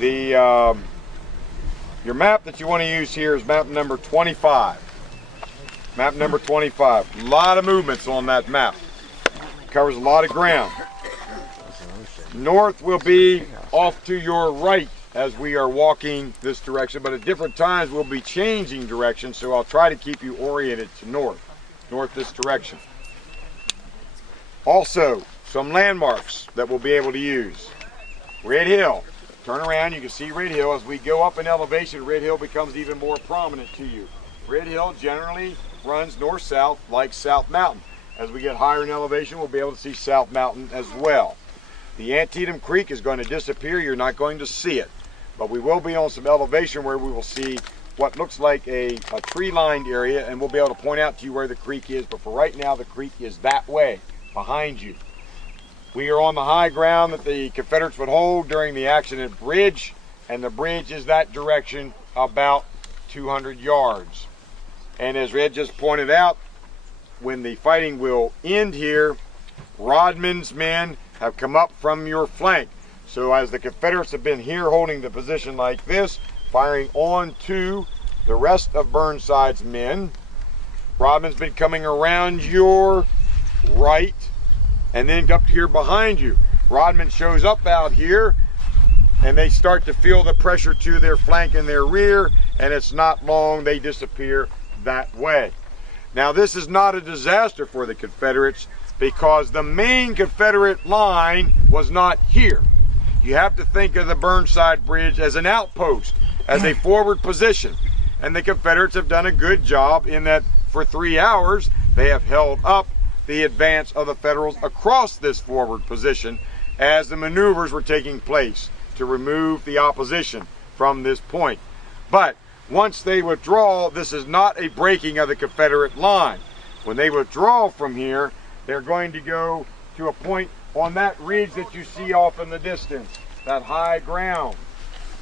Your map that you want to use here is map number 25. Map number 25. A lot of movements on that map. Covers a lot of ground. North will be off to your right as we are walking this direction, but at different times we'll be changing direction, so I'll try to keep you oriented to north this direction. Also, some landmarks that we'll be able to use. Red Hill. Turn around, you can see Red Hill. As we go up in elevation, Red Hill becomes even more prominent to you. Red Hill generally runs north-south like South Mountain. As we get higher in elevation, we'll be able to see South Mountain as well. The Antietam Creek is going to disappear. You're not going to see it. But we will be on some elevation where we will see what looks like a tree-lined area, and we'll be able to point out to you where the creek is. But for right now, the creek is that way, behind you. We are on the high ground that the Confederates would hold during the action at Bridge, and the bridge is that direction about 200 yards. And as Red just pointed out, when the fighting will end here, Rodman's men have come up from your flank. So as the Confederates have been here holding the position like this, firing on to the rest of Burnside's men, Rodman's been coming around your right and then up here behind you. Rodman shows up out here and they start to feel the pressure to their flank and their rear, and it's not long, they disappear that way. Now this is not a disaster for the Confederates because the main Confederate line was not here. You have to think of the Burnside Bridge as an outpost, as a forward position. And the Confederates have done a good job in that for 3 hours they have held up the advance of the Federals across this forward position as the maneuvers were taking place to remove the opposition from this point. But once they withdraw, this is not a breaking of the Confederate line. When they withdraw from here, they're going to go to a point on that ridge that you see off in the distance, that high ground.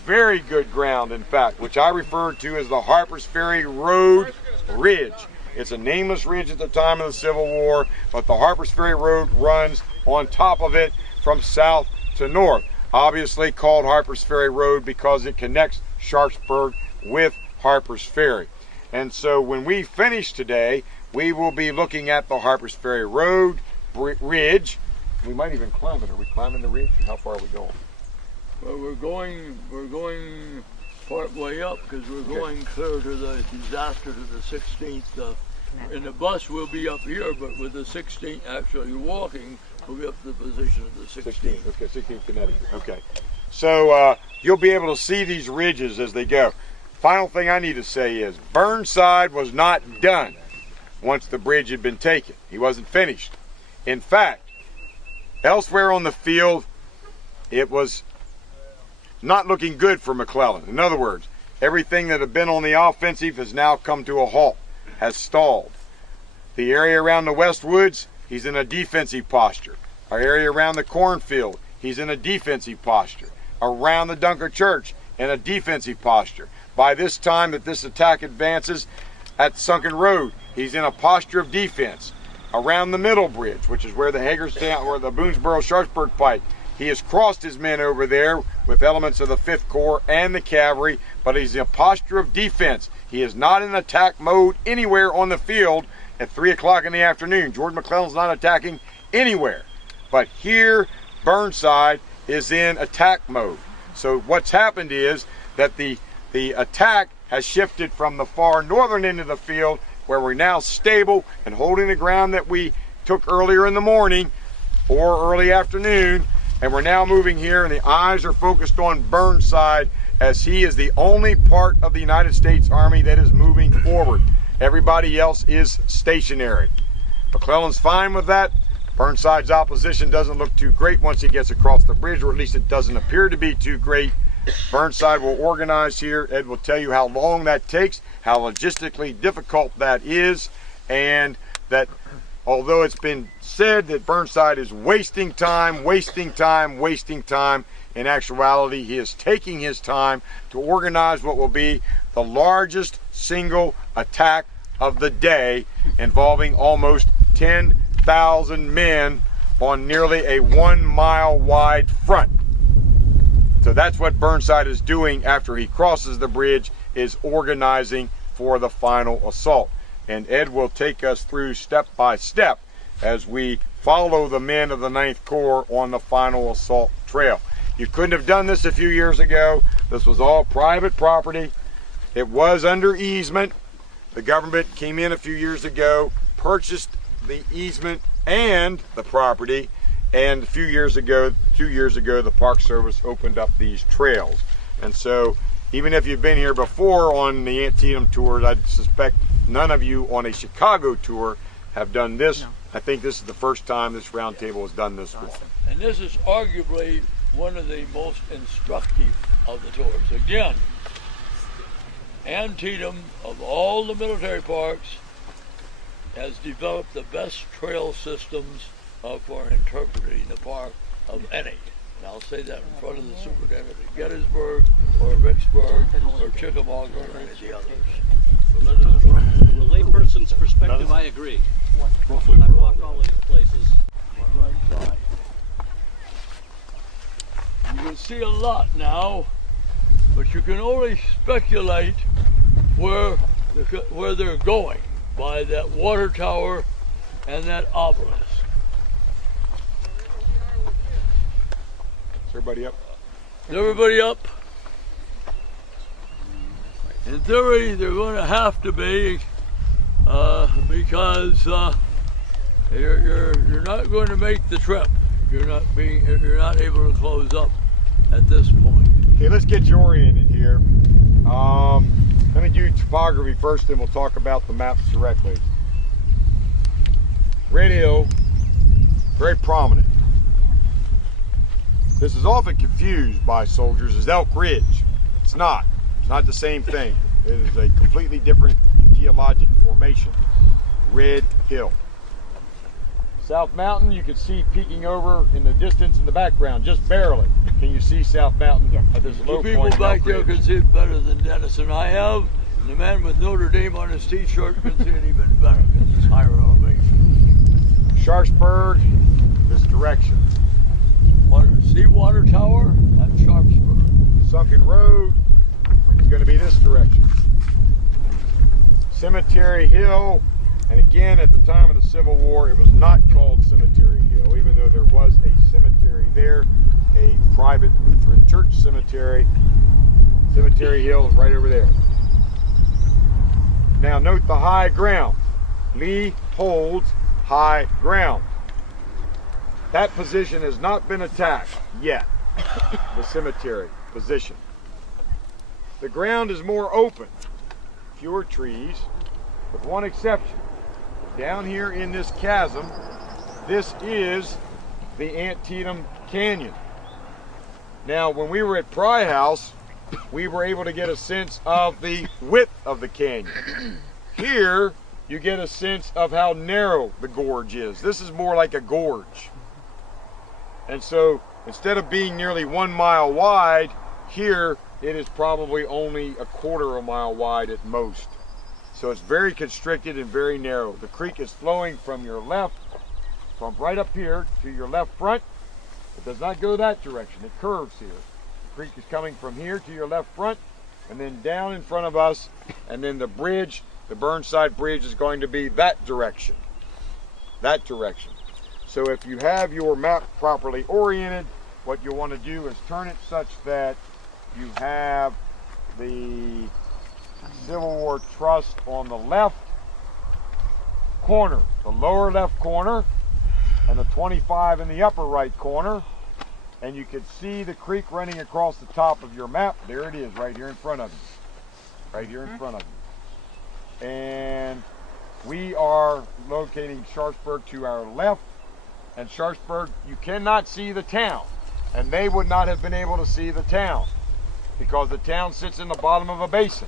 Very good ground, in fact, which I refer to as the Harper's Ferry Road Ridge. It's a nameless ridge at the time of the Civil War, but the Harper's Ferry Road runs on top of it from south to north. Obviously called Harper's Ferry Road because it connects Sharpsburg with Harper's Ferry. And so when we finish today, we will be looking at the Harper's Ferry Road Ridge. We might even climb it. Are we climbing the ridge? How far are we going? Well, we're going part way up because we're going clear to the disaster to the 16th. And the bus will be up here, but with the 16th actually walking, we'll be up to the position of the 16th. Okay, 16th Connecticut. Okay. So you'll be able to see these ridges as they go. Final thing I need to say is Burnside was not done once the bridge had been taken. He wasn't finished. In fact, elsewhere on the field, it was not looking good for McClellan. In other words, everything that had been on the offensive has now come to a halt, has stalled. The area around the West Woods, he's in a defensive posture. Our area around the Cornfield, he's in a defensive posture. Around the Dunker Church, in a defensive posture. By this time that this attack advances at Sunken Road, he's in a posture of defense. Around the Middle Bridge, which is where the Hagerstown or the Boonesboro-Sharpsburg Pike, he has crossed his men over there with elements of the 5th Corps and the cavalry, but he's in a posture of defense. He is not in attack mode anywhere on the field at 3 o'clock in the afternoon. George McClellan's not attacking anywhere. But here, Burnside is in attack mode. So what's happened is that the attack has shifted from the far northern end of the field, where we're now stable and holding the ground that we took earlier in the morning or early afternoon, and we're now moving here, and the eyes are focused on Burnside as he is the only part of the United States Army that is moving forward. Everybody else is stationary. McClellan's fine with that. Burnside's opposition doesn't look too great once he gets across the bridge, or at least it doesn't appear to be too great. Burnside will organize here. Ed will tell you how long that takes, how logistically difficult that is, and that although it's been said that Burnside is wasting time, in actuality he is taking his time to organize what will be the largest single attack of the day, involving almost 10,000 men on nearly a 1 mile wide front. It's So that's what Burnside is doing after he crosses the bridge, is organizing for the final assault. And Ed will take us through step by step as we follow the men of the 9th Corps on the final assault trail. You couldn't have done this a few years ago. This was all private property. It was under easement. The government came in a few years ago, purchased the easement and the property, and a few years ago, 2 years ago, the Park Service opened up these trails. And so even if you've been here before on the Antietam tours, I suspect none of you on a Chicago tour have done this. No. I think this is the first time this roundtable has done this one. And this is arguably one of the most instructive of the tours. Again, Antietam, of all the military parks, has developed the best trail systems for interpreting the park of any. And I'll say that in front of the superintendent at Gettysburg or Vicksburg or Chickamauga or any of the others. So let us go. From a layperson's perspective, I agree. I've walked all of these places. You can see a lot now, but you can only speculate where they're going by that water tower and that obelisk. Is everybody up? Is everybody up? In theory, they're going to have to be because you're not going to make the trip. You're not able to close up at this point. Okay, let's get you oriented here. Let me do topography first, then we'll talk about the maps directly. Red Hill, very prominent. This is often confused by soldiers as Elk Ridge. It's not. It's not the same thing. It is a completely different geologic formation. Red Hill. South Mountain, you can see peeking over in the distance in the background, just barely. Can you see South Mountain at this low The point? people back there can see it better than Dennis and I have. And the man with Notre Dame on his t-shirt can see it even better because it's higher elevation. Sharpsburg, this direction. Seawater Tower, that's Sharpsburg. Sunken Road is going to be this direction. Cemetery Hill, and again at the time of the Civil War it was not called Cemetery Hill, even though there was a cemetery there, a private Lutheran church cemetery. Cemetery Hill is right over there. Now note the high ground. Lee holds high ground. That position has not been attacked yet, the cemetery position. The ground is more open, fewer trees, with one exception. Down here in this chasm, this is the Antietam Canyon. Now, when we were at Frye House, we were able to get a sense of the width of the canyon. Here, you get a sense of how narrow the gorge is. This is more like a gorge. And so, instead of being nearly 1 mile wide, here it is probably only a quarter of a mile wide at most. So it's very constricted and very narrow. The creek is flowing from your left, from right up here to your left front. It does not go that direction, it curves here. The creek is coming from here to your left front, and then down in front of us, and then the bridge, the Burnside Bridge, is going to be that direction. That direction. So if you have your map properly oriented, what you want to do is turn it such that you have the Civil War Trust on the left corner, the lower left corner, and the 25 in the upper right corner. And you can see the creek running across the top of your map. There it is, right here in front of you. Right here in front of you. And we are locating Sharpsburg to our left. And Sharpsburg, you cannot see the town. And they would not have been able to see the town because the town sits in the bottom of a basin.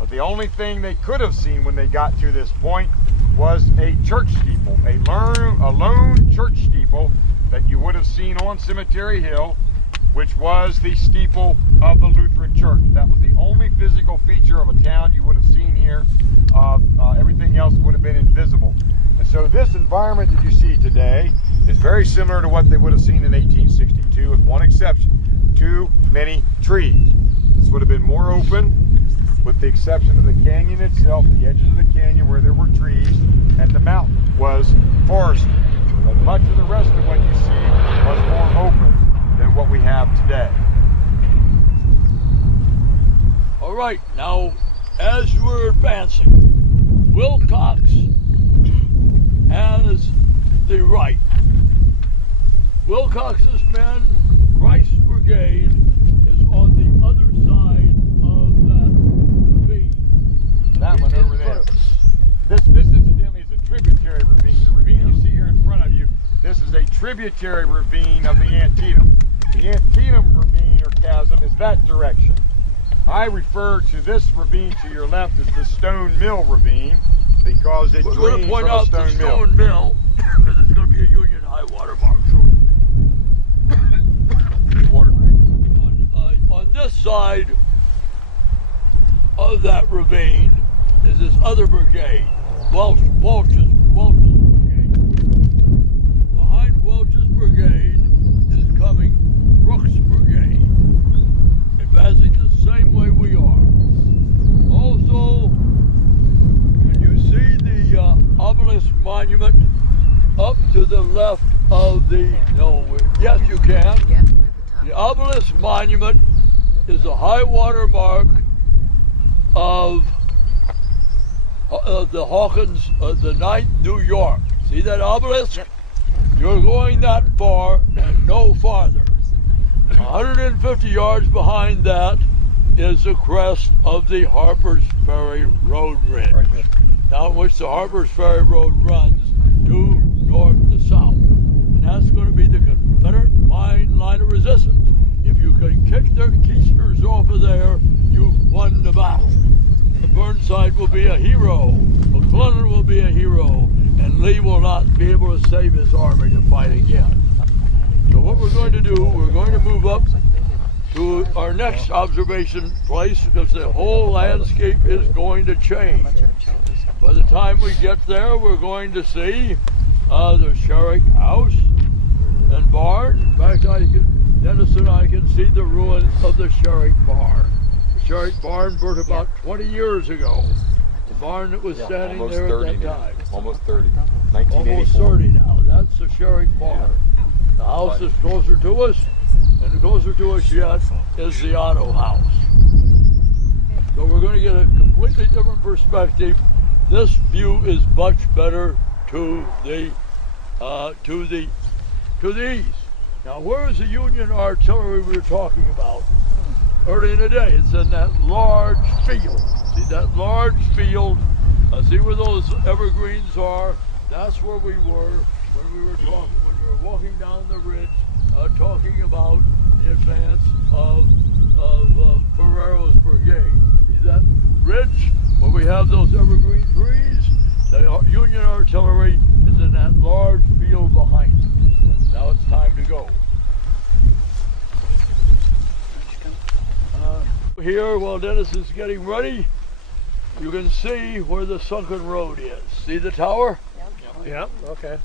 But the only thing they could have seen when they got to this point was a church steeple, a lone church steeple that you would have seen on Cemetery Hill, which was the steeple of the Lutheran church. That was the only physical feature of a town you would have seen here. Everything else would have been invisible. And so this environment that you see today is very similar to what they would have seen in 1862, with one exception. 2 many trees. This would have been more open, with the exception of the canyon itself, the edges of the canyon where there were trees, and the mountain was forested. But much of the rest of what you see was more open than what we have today. All right, now as we're advancing, Wilcox has the right. Wilcox's men, Christ's brigade, is on the other side of that ravine. That one over there. This incidentally is a tributary ravine. The ravine you see here in front of you, this is a tributary ravine of the Antietam. The Antietam ravine or chasm is that direction. I refer to this ravine to your left as the Stone Mill ravine because it We're going drains to point from out the the Stone Mill. Stone Mill because it's going to be a Union high water mark shortly. On this side of that ravine is this other brigade, Welch's brigade. Behind Welch's brigade is coming Brooks' brigade, advancing the same way we are. Also, can you see the obelisk monument up to the left of the, yes you can. Yeah, The obelisk monument is the high water mark of the Hawkins, the 9th New York. See that obelisk? Yep. You're going that far and no farther. 150 yards behind that is the crest of the Harper's Ferry Road Ridge, down which the Harper's Ferry Road runs due north to south. And that's going to be the Confederate line of resistance. If you can kick their keisters off of there, you've won the battle. The Burnside will be a hero, McClellan will be a hero, and Lee will not be able to save his army to fight again. So what we're going to do, we're going to move up to our next observation place because the whole landscape is going to change. By the time we get there, we're going to see the Sherrick house and barn. In fact, Dennis and I can see the ruins of the Sherrick barn. The Sherrick barn burnt about 20 years ago. The barn that was standing there at that time. Almost 30. Almost 1984. 30 now. That's the Sherrick barn. The house is closer to us, and closer to us yet is the Otto house. So we're going to get a completely different perspective. This view is much better to the east. Now, where is the Union artillery we were talking about early in the day? It's in that large field. See that large field? See where those evergreens are? That's where we were when we were walking down the ridge, talking about the advance of Ferrero's brigade. See that ridge where we have those evergreen trees? The Union artillery is in that large field behind it. Now it's time to go. Here, while Dennis is getting ready, you can see where the sunken road is. See the tower? Yeah, okay.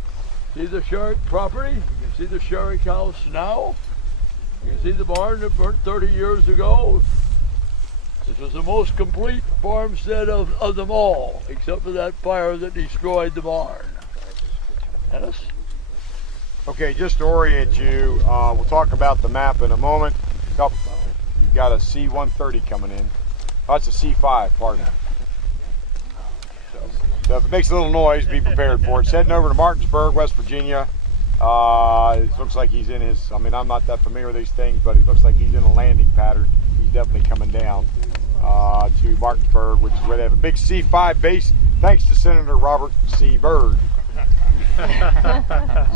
See the Sherrick property? You can see the Sherrick house now. You can see the barn that burnt 30 years ago. This was the most complete farmstead of them all, except for that fire that destroyed the barn. Dennis? Okay, just to orient you, we'll talk about the map in a moment. Oh, you've got a C-130 coming in. Oh, it's a C-5, pardon me. So if it makes a little noise, be prepared for it. It's heading over to Martinsburg, West Virginia. It looks like he's in his, I'm not that familiar with these things, but it looks like he's in a landing pattern. He's definitely coming down to Martinsburg, which is where they have a big C-5 base, thanks to Senator Robert C. Byrd.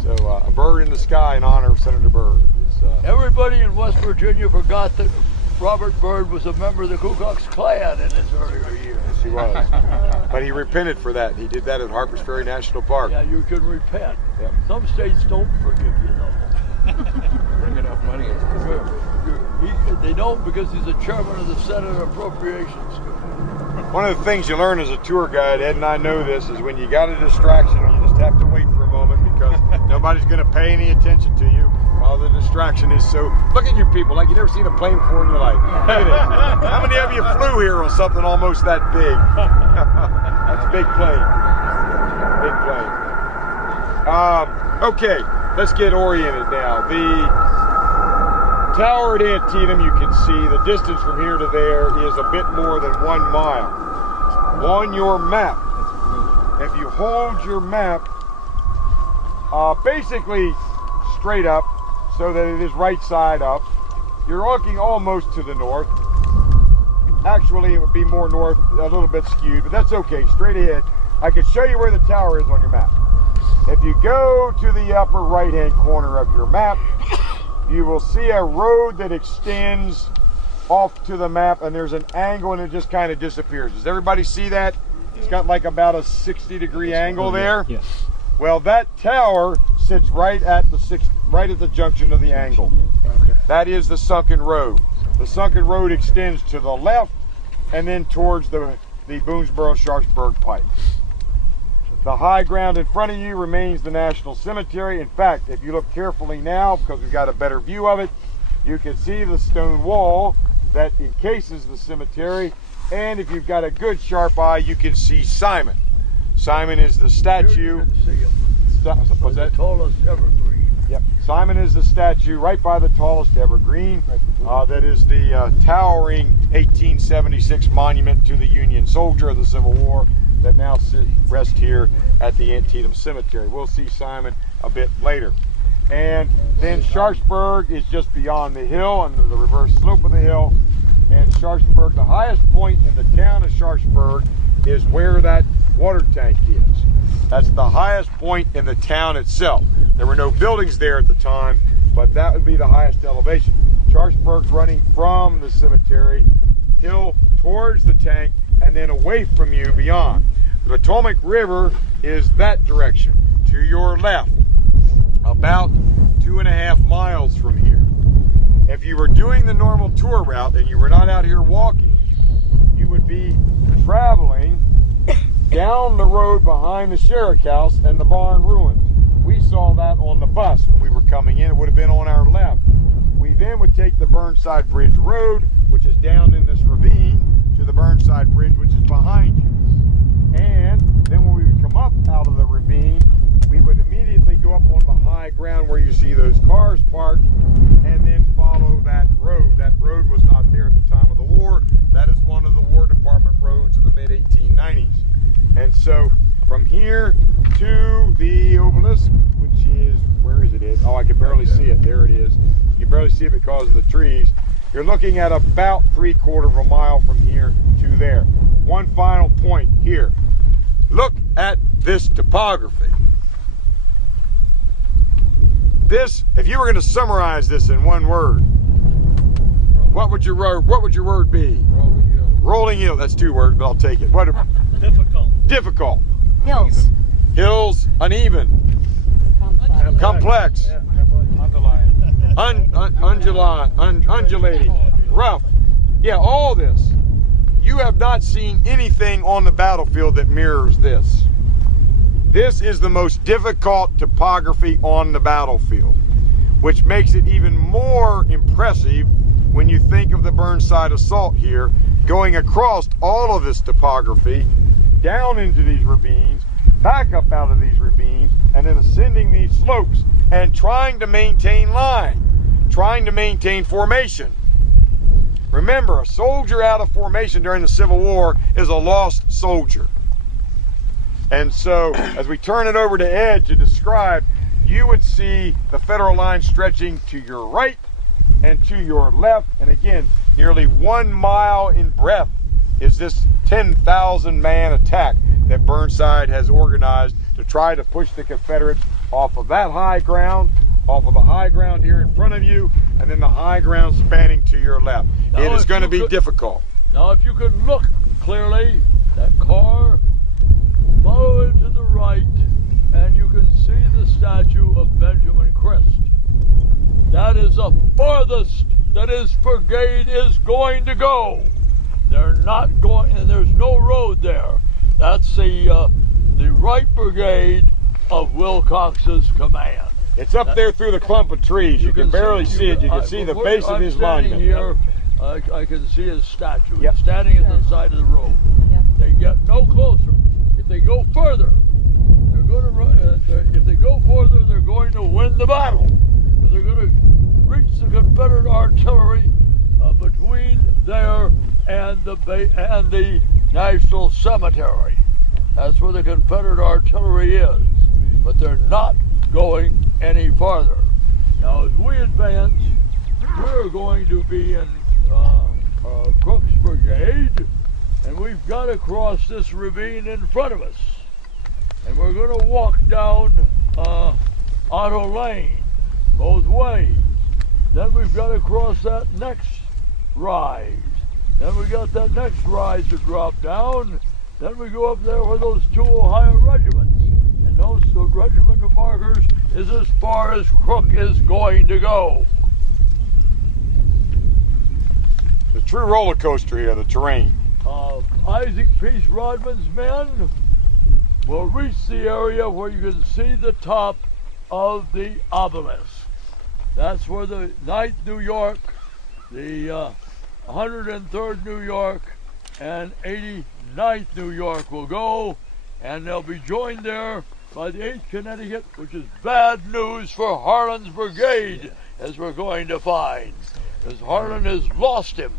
So a bird in the sky in honor of Senator Byrd. Everybody in West Virginia forgot that Robert Byrd was a member of the Ku Klux Klan in his earlier years. Yes, he was. But he repented for that. He did that at Harpers Ferry National Park. Yeah, you can repent. Yep. Some states don't forgive you though. Bring enough money. They don't because he's the chairman of the Senate Appropriations Committee. One of the things you learn as a tour guide, Ed and I know this, is when you got a distraction, you just have to wait for a moment because nobody's going to pay any attention to you while Oh, the distraction is so. Look at you people, like you never seen a plane before in your life. Look at it. How many of you flew here on something almost that big? That's a big plane. Big plane. Okay, let's get oriented now. The tower at Antietam, you can see the distance from here to there is a bit more than 1 mile. On your map, if you hold your map basically straight up so that it is right side up, you're looking almost to the north. Actually, it would be more north, a little bit skewed, but that's okay, straight ahead. I can show you where the tower is on your map. If you go to the upper right-hand corner of your map, you will see a road that extends off to the map, and there's an angle and it just kind of disappears. Does everybody see that? It's got like about a 60-degree angle there. Yes. Well, that tower sits right at the junction of the angle. Okay. That is the sunken road. The sunken road extends to the left and then towards the Boonesboro-Sharpsburg Pike. The high ground in front of you remains the National Cemetery. In fact, if you look carefully now, because we've got a better view of it, you can see the stone wall that encases the cemetery. And if you've got a good sharp eye, you can see Simon. Simon is the statue. You can see him. What's that? The tallest evergreen. Yep. Simon is the statue right by the tallest evergreen. That is the towering 1876 monument to the Union soldier of the Civil War that now rests here at the Antietam Cemetery. We'll see Simon a bit later. And then Sharpsburg is just beyond the hill under the reverse slope of the hill. And Sharpsburg, the highest point in the town of Sharpsburg, is where that water tank is. That's the highest point in the town itself. There were no buildings there at the time, but that would be the highest elevation. Sharpsburg's running from the cemetery hill towards the tank and then away from you beyond. The Potomac River is that direction, to your left, about 2.5 miles from here. If you were doing the normal tour route and you were not out here walking, you would be traveling down the road behind the Sheriff House and the barn ruins. We saw that on the bus when we were coming in. It would have been on our left. We then would take the Burnside Bridge Road, which is down in this ravine, to the Burnside Bridge, which is behind you. And then when we would come up out of the ravine, we would immediately go up on the high ground where you see those cars parked, and then follow that road. That road was not there at the time of the war. That is one of the War Department roads of the mid-1890s. And so from here to the obelisk, which is, where is it? Oh, I can barely see it. There it is. You can barely see it because of the trees. You're looking at about 3/4 of a mile from here to there. One final point here. Look at this topography. This, if you were going to summarize this in one word, what would your word be? Rolling hill. Rolling hill. That's 2 words, but I'll take it. Difficult. Difficult. Hills. Hills, uneven. Complex. Yeah, underlying. Undulating. Rough. Yeah, all this. You have not seen anything on the battlefield that mirrors this. This is the most difficult topography on the battlefield, which makes it even more impressive when you think of the Burnside assault here, going across all of this topography, down into these ravines, back up out of these ravines, and then ascending these slopes and trying to maintain line, trying to maintain formation. Remember, a soldier out of formation during the Civil War is a lost soldier. And so, as we turn it over to Ed to describe, you would see the Federal line stretching to your right and to your left. And again, nearly 1 mile in breadth is this 10,000-man attack that Burnside has organized to try to push the Confederates off of that high ground, off of the high ground here in front of you, and then the high ground spanning to your left. Now, it is going to be difficult. Now, if you could look clearly, that car, follow it to the right, and you can see the statue of Benjamin Crist. That is the farthest that his brigade is going to go. They're not going, and there's no road there. That's the right brigade of Wilcox's command. It's up there through the clump of trees. You can barely see it. You can see the base of his monument. Here, I can see his statue. Yep. He's standing at the side of the road. Yep. They get no closer. If they go further, they're going to run. If they go further, they're going to win the battle. But they're going to reach the Confederate artillery between there and the National Cemetery. That's where the Confederate artillery is. But they're not going any farther. Now, as we advance, we're going to be in Crook's Brigade, and we've got to cross this ravine in front of us. And we're going to walk down Otto Lane, both ways. Then we've got to cross that next rise. Then we got that next rise to drop down. Then we go up there with those two Ohio regiments. And the regiment of markers is as far as Crook is going to go. The true roller coaster here, the terrain. Isaac Peace Rodman's men will reach the area where you can see the top of the obelisk. That's where the 9th New York, the 103rd New York, and 89th New York will go, and they'll be joined there by the 8th Connecticut, which is bad news for Harlan's brigade, as we're going to find, because Harlan has lost him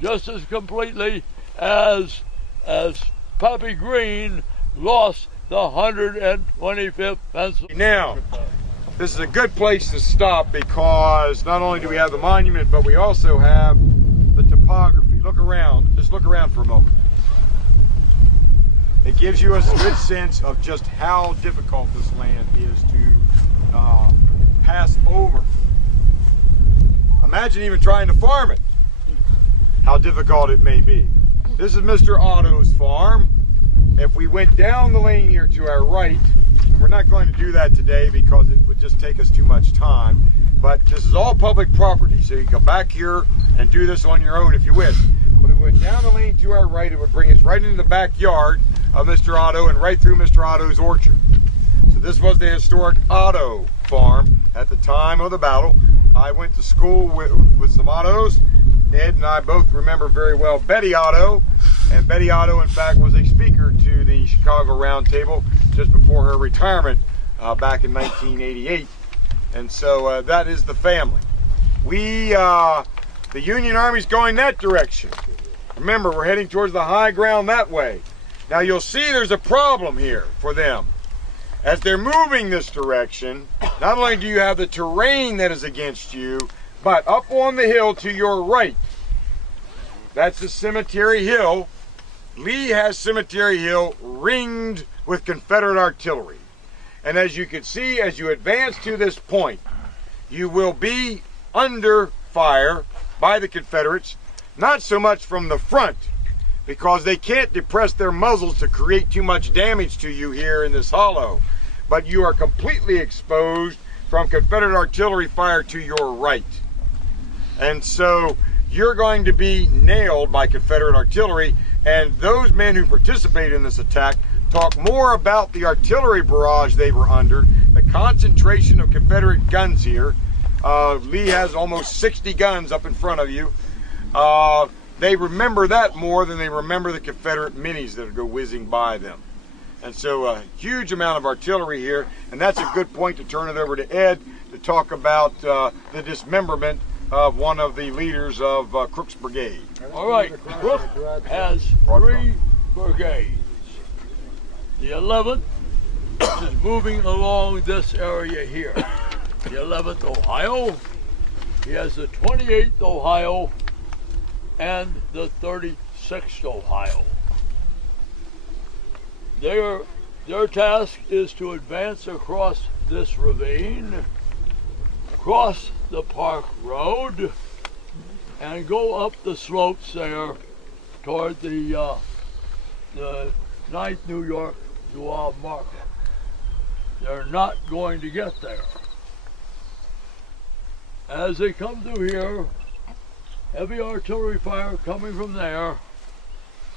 just as completely as Pappy Green lost the 125th Pennsylvania. Now, this is a good place to stop because not only do we have the monument, but we also have the topography. Look around, just look around for a moment. It gives you a good sense of just how difficult this land is to pass over. Imagine even trying to farm it, how difficult it may be. This is Mr. Otto's farm. If we went down the lane here to our right, and we're not going to do that today because it would just take us too much time, but this is all public property, so you can come back here and do this on your own if you wish. But if we went down the lane to our right, it would bring us right into the backyard of Mr. Otto and right through Mr. Otto's orchard. So this was the historic Otto farm at the time of the battle. I went to school with some Ottos. Ed and I both remember very well Betty Otto, and Betty Otto, in fact, was a speaker to the Chicago Roundtable just before her retirement back in 1988. And so that is the family. The Union Army's going that direction. Remember, we're heading towards the high ground that way. Now you'll see there's a problem here for them. As they're moving this direction, not only do you have the terrain that is against you, but up on the hill to your right, that's the Cemetery Hill. Lee has Cemetery Hill ringed with Confederate artillery. And as you can see, as you advance to this point, you will be under fire by the Confederates, not so much from the front, because they can't depress their muzzles to create too much damage to you here in this hollow, but you are completely exposed from Confederate artillery fire to your right. And so you're going to be nailed by Confederate artillery, and those men who participated in this attack talk more about the artillery barrage they were under, the concentration of Confederate guns here. Lee has almost 60 guns up in front of you. They remember that more than they remember the Confederate minis that go whizzing by them. And so a huge amount of artillery here, and that's a good point to turn it over to Ed to talk about the dismemberment of one of the leaders of Crook's brigade. All right, Crook has 3 brigades. The 11th, which is moving along this area here. The 11th Ohio. He has the 28th Ohio and the 36th Ohio. Their task is to advance across this ravine, cross the Park Road, and go up the slopes there toward the 9th New York Zouave Market. They're not going to get there. As they come through here, heavy artillery fire coming from there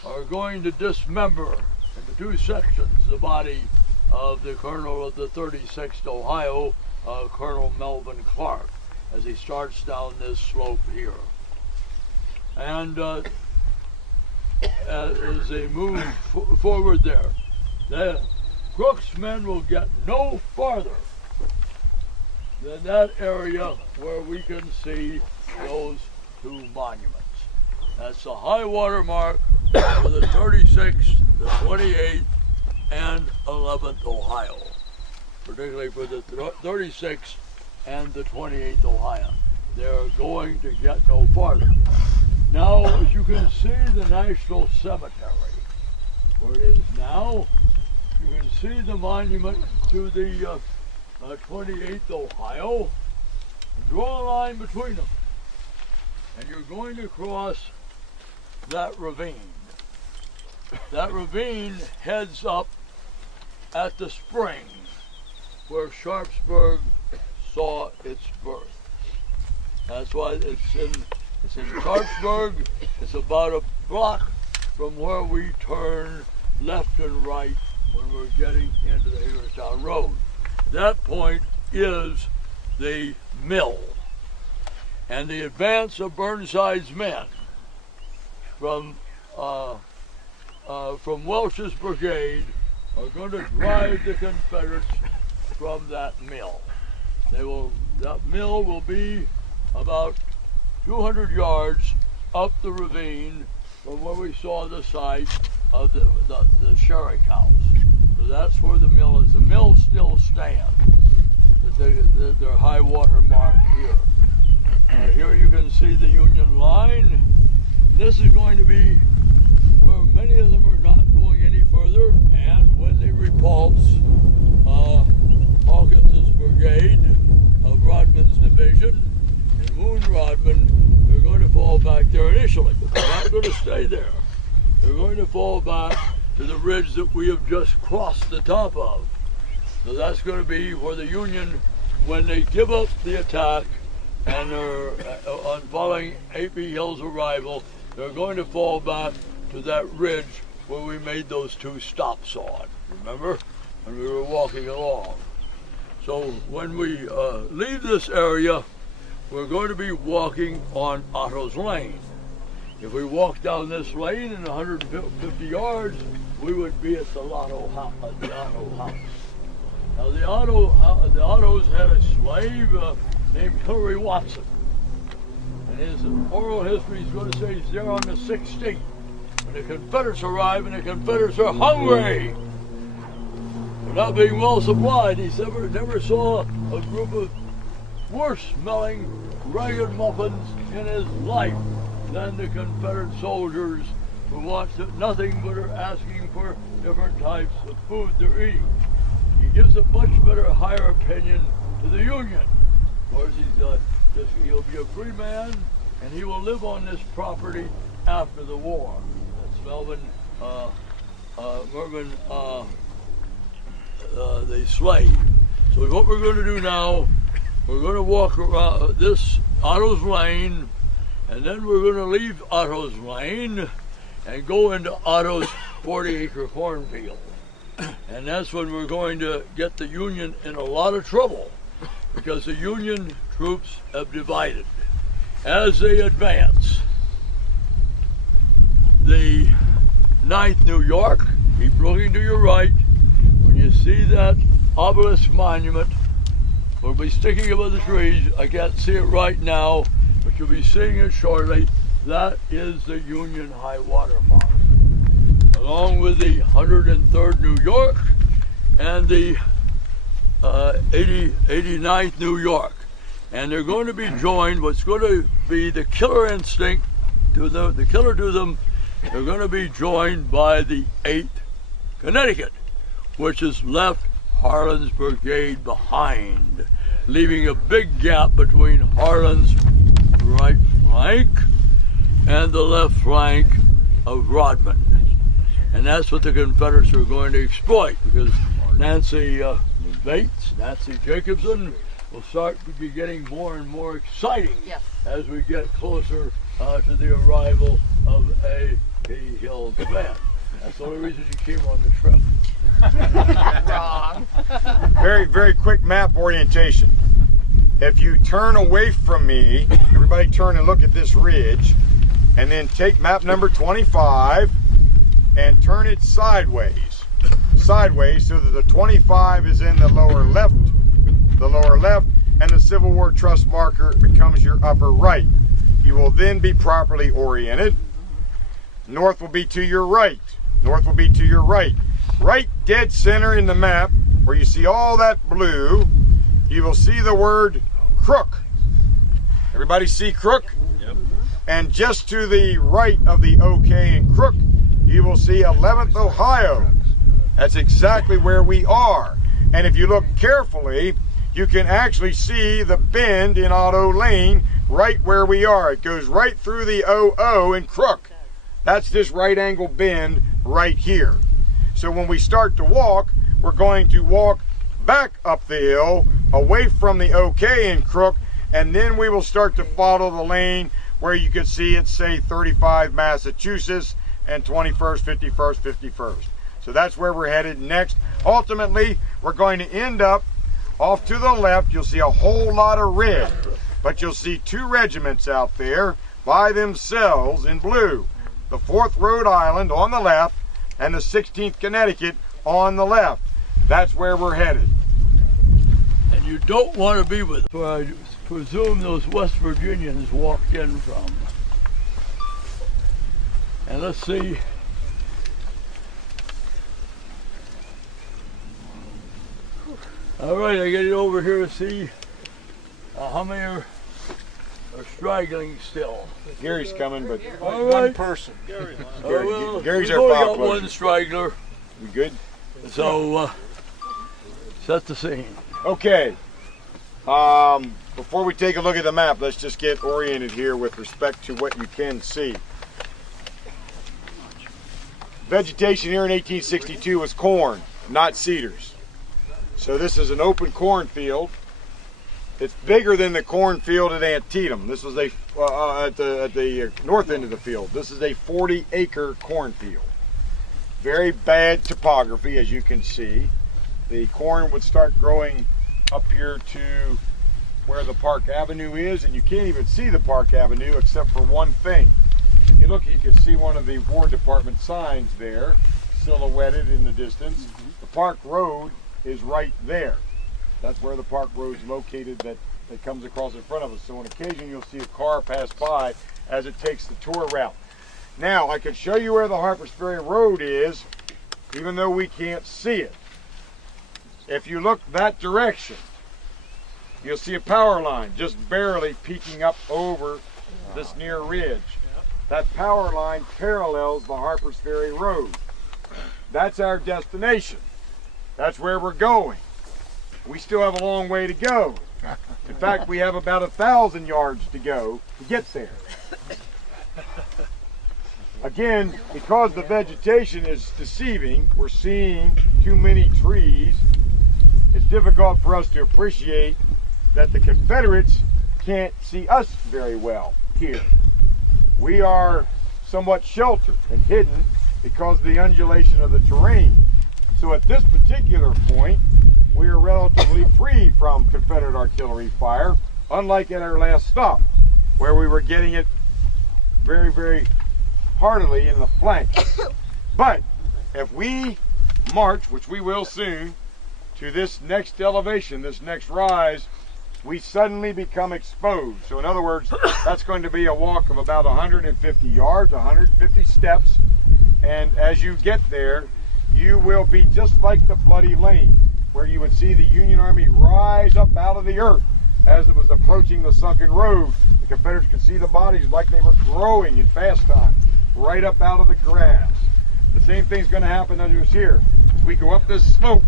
are going to dismember into 2 sections the body of the colonel of the 36th Ohio Colonel Melvin Clark as he starts down this slope here. And as they move forward there, the Crook's men will get no farther than that area where we can see those two monuments. That's the high water mark for the 36th, the 28th, and 11th Ohio, particularly for the 36th and the 28th Ohio. They're going to get no farther. Now, as you can see the National Cemetery, where it is now, you can see the monument to the 28th Ohio. Draw a line between them, and you're going to cross that ravine. That ravine heads up at the spring where Sharpsburg saw its birth. That's why it's in Sharpsburg. It's about a block from where we turn left and right when we're getting into the Hagerstown Road. That point is the mill. And the advance of Burnsides' men from Welch's brigade are going to drive the Confederates from that mill. That mill will be about 200 yards up the ravine from where we saw the site of the Sherrick House. So that's where the mill is. The mill still stands. Their high water mark here. Here you can see the Union line. This is going to be where many of them are not going any further, and when they repulse Hawkins's brigade of Rodman's division and wound Rodman, they're going to fall back there initially, but they're not going to stay there. They're going to fall back to the ridge that we have just crossed the top of. So that's going to be where the Union, when they give up the attack and are on following A.P. Hill's arrival, they're going to fall back to that ridge where we made those two stops on, remember? When we were walking along. So when we leave this area, we're going to be walking on Otto's Lane. If we walk down this lane in 150 yards, we would be at the Otto house. Now the Ottos had a slave named Hillary Watson. And his oral history is going to say he's there on the 16th. When the Confederates arrive, and the Confederates are hungry. They're not being well supplied. He never saw a group of worse smelling ragged muffins in his life than the Confederate soldiers who want nothing but are asking for different types of food they're eating. He gives a much better, higher opinion to the Union. Of course, he'll be a free man, and he will live on this property after the war. That's Mervyn, the slave. So what we're going to do now, we're going to walk around this Otto's Lane, and then we're going to leave Otto's Lane and go into Otto's 40-acre cornfield. And that's when we're going to get the Union in a lot of trouble, because the Union troops have divided. As they advance, the 9th New York, keep looking to your right, when you see that obelisk monument, will be sticking above the trees. I can't see it right now, but you'll be seeing it shortly. That is the Union high water mark, along with the 103rd New York and the 89th New York. And they're going to be joined, what's going to be the killer instinct to them, the killer to them, they're going to be joined by the 8th Connecticut, which has left Harlan's brigade behind, leaving a big gap between Harlan's right flank and the left flank of Rodman. And that's what the Confederates are going to exploit, because Nancy Bates, Nancy Jacobson, will start to be getting more and more exciting as we get closer to the arrival of A.P. Hill's men. That's the only reason she came on the trip. Wrong. Very, very quick map orientation. If you turn away from me, everybody turn and look at this ridge, and then take map number 25 and turn it sideways. Sideways so that the 25 is in the lower left, and the Civil War Trust marker becomes your upper right. You will then be properly oriented. North will be to your right. North will be to your right. Right dead center in the map, where you see all that blue, you will see the word Crook. Everybody see Crook? Yep. And just to the right of the OK in Crook, you will see 11th Ohio. That's exactly where we are. And if you look carefully, you can actually see the bend in Otto Lane right where we are. It goes right through the OO in Crook. That's this right angle bend right here. So when we start to walk, we're going to walk back up the hill, away from the OK in Crook, and then we will start to follow the lane where you can see it say 35 Massachusetts and 21st, 51st, 51st. So that's where we're headed next. Ultimately, we're going to end up off to the left. You'll see a whole lot of red, but you'll see two regiments out there by themselves in blue. The 4th Rhode Island on the left and the 16th Connecticut on the left. That's where we're headed. And you don't want to be with where I presume those West Virginians walked in from. And let's see. All right, I get it over here to see how many are straggling still. Gary's coming, but All right. One person. Gary's we've our only file got closer. one straggler, We good? so set the scene. Okay. Before we take a look at the map, let's just get oriented here with respect to what you can see. Vegetation here in 1862 was corn, not cedars. So this is an open cornfield. It's bigger than the cornfield at Antietam. This is at the north end of the field. This is a 40-acre cornfield. Very bad topography, as you can see. The corn would start growing up here to where the Park Avenue is, and you can't even see the Park Avenue except for one thing. If you look, you can see one of the War Department signs there, silhouetted in the distance. The Park Road is right there. That's where the Park Road is located that comes across in front of us. So on occasion you'll see a car pass by as it takes the tour route. Now I can show you where the Harpers Ferry Road is, even though we can't see it. If you look that direction, you'll see a power line just barely peeking up over this near ridge. That power line parallels the Harpers Ferry Road. That's our destination. That's where we're going. We still have a long way to go. In fact, we have about 1,000 yards to go to get there. Again, because the vegetation is deceiving, we're seeing too many trees. It's difficult for us to appreciate that the Confederates can't see us very well here. We are somewhat sheltered and hidden because of the undulation of the terrain. So at this particular point, we are relatively free from Confederate artillery fire, unlike at our last stop, where we were getting it very, very heartily in the flank. But if we march, which we will soon, to this next elevation, this next rise, we suddenly become exposed. So in other words, that's going to be a walk of about 150 yards, 150 steps, and as you get there, you will be just like the Bloody Lane, where you would see the Union Army rise up out of the earth as it was approaching the sunken road. The Confederates could see the bodies like they were growing in fast time, right up out of the grass. The same thing's going to happen as us here. As we go up this slope,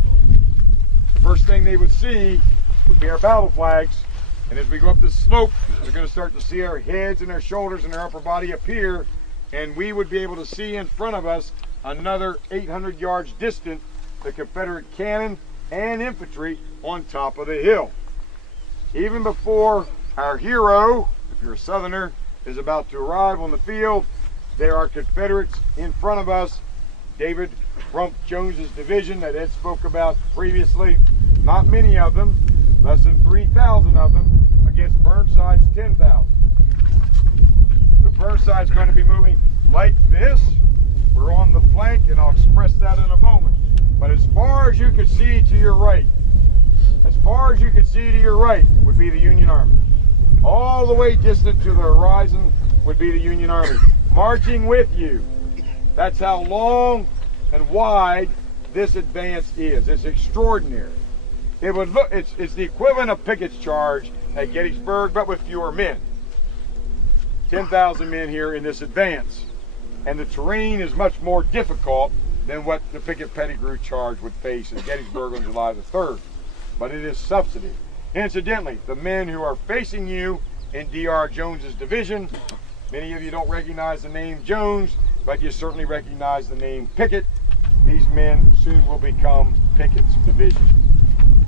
the first thing they would see would be our battle flags, and as we go up this slope, they're going to start to see our heads and our shoulders and our upper body appear, and we would be able to see in front of us another 800 yards distant the Confederate cannon and infantry on top of the hill. Even before our hero, if you're a Southerner, is about to arrive on the field, there are Confederates in front of us David Rump Jones's division that Ed spoke about previously. Not many of them, less than 3,000 of them, against Burnside's 10,000. So Burnside's going to be moving like this. We're on the flank, and I'll express that in a moment. But as far as you can see to your right, would be the Union Army. All the way distant to the horizon would be the Union Army, marching with you. That's how long and wide this advance is. It's extraordinary. It would look, it's the equivalent of Pickett's charge at Gettysburg, but with fewer men. 10,000 men here in this advance. And the terrain is much more difficult than what the Pickett-Pettigrew charge would face at Gettysburg on July the 3rd. But it is subsidy. Incidentally, the men who are facing you in D.R. Jones's division, many of you don't recognize the name Jones, but you certainly recognize the name Pickett. These men soon will become Pickett's division.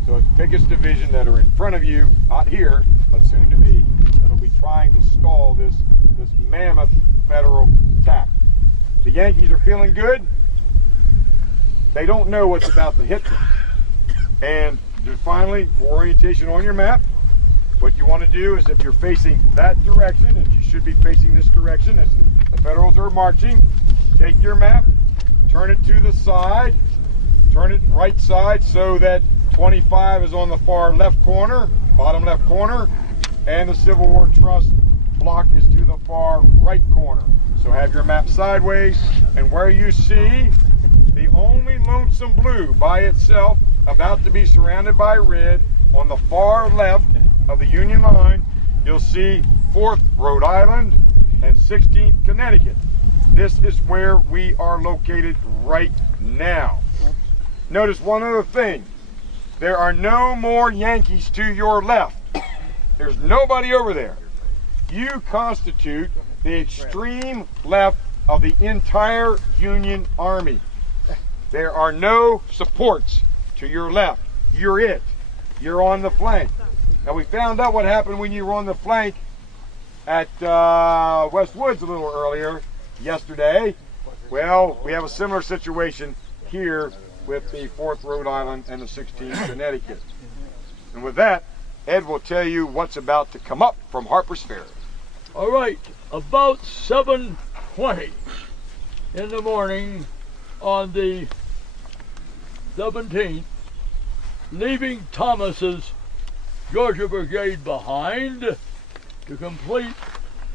So it's Pickett's division that are in front of you, not here, but soon to be, that'll be trying to stall this mammoth federal attack. The Yankees are feeling good. They don't know what's about to hit them. And just finally, for orientation on your map, what you want to do is if you're facing that direction, and you should be facing this direction as the Federals are marching, take your map, turn it to the side, turn it right side so that 25 is on the far left corner, bottom left corner, and the Civil War Trust block is to the far right corner. So have your map sideways, and where you see the only lonesome blue by itself about to be surrounded by red on the far left of the Union line, you'll see 4th Rhode Island and 16th Connecticut. This is where we are located right now. Notice one other thing. There are no more Yankees to your left. There's nobody over there. You constitute the extreme left of the entire Union Army. There are no supports to your left. You're it. You're on the flank. Now we found out what happened when you were on the flank at West Woods a little earlier yesterday. Well, we have a similar situation here with the 4th Rhode Island and the 16th Connecticut. And with that, Ed will tell you what's about to come up from Harper's Ferry. All right, about 7:20 in the morning on the 17th, leaving Thomas's Georgia Brigade behind to complete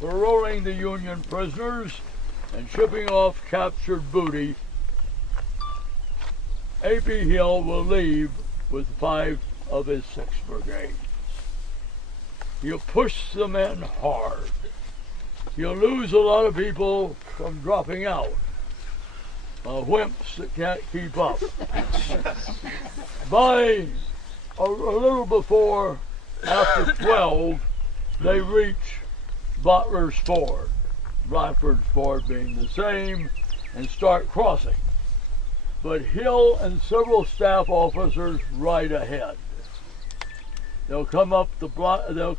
paroling the Union prisoners and shipping off captured booty, A.P. Hill will leave with 5 of his 6 brigades. He'll push the men hard. He'll lose a lot of people from dropping out. Wimps that can't keep up. By a little before, after 12, they reach Butler's Ford, Bradford's Ford being the same, and start crossing. But Hill and several staff officers right ahead. They'll come up the road